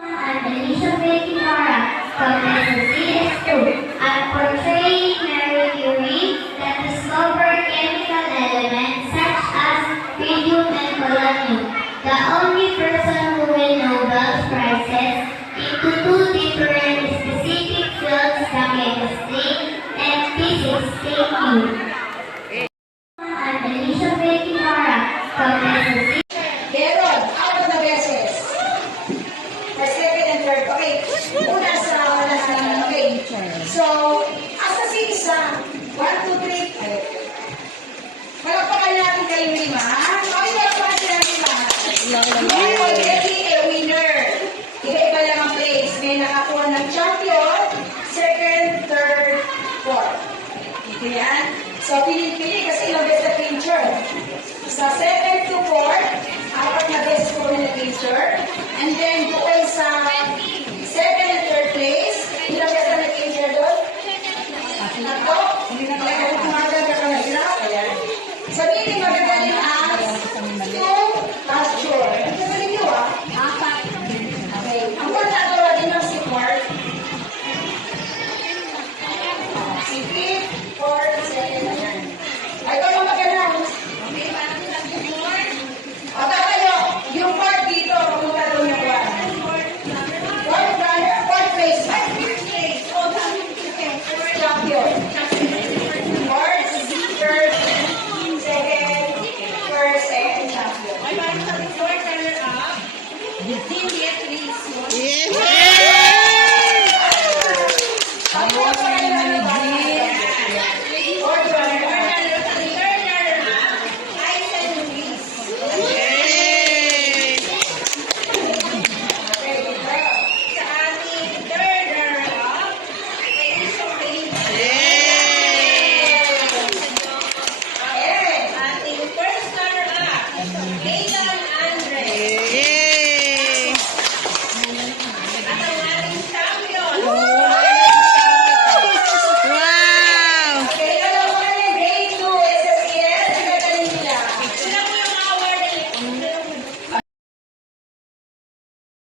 I'm Elizabeth Ibarra from SSCS2. I'm portraying Mary Curie that discovered chemical elements such as radium and polonium, the only person who will Nobel Prizes into two different specific fields, the chemistry and physics. Thank you. I'm Elizabeth Ibarra from SSCS2. Meron, apat na beses. Or second and third. Okay. Una sa last naman. Okay. So, asa si isa? 1, 2, 3. Malagpakan natin kayo lima. Okay, malagpakan sila lima. You're already a winner. Iba-iba lang ang place. May nakakuha ng champion, second, third, fourth. Ito yan. So, pili-pili kasi ilang beses na picture. Sa second to fourth, apat na beses po na nag-picture. And then, doon sa second and third place, ilang beses na nag-picture doon? Tatlo? Hindi na kaya kung kumaganda ka na hirap. Sabihin mo magagaling ang two pasture. Ang sabihin niyo apat. Okay. Ang pagkagawa din ng si fourth. Si fifth, fourth, second, ayan. Ay, ito yung mag-announce. O, kayo, yung part dito, pumunta doon yung one. Fourth runner, fourth place. Champion. Fourth, third, second, first, second champion. Yes!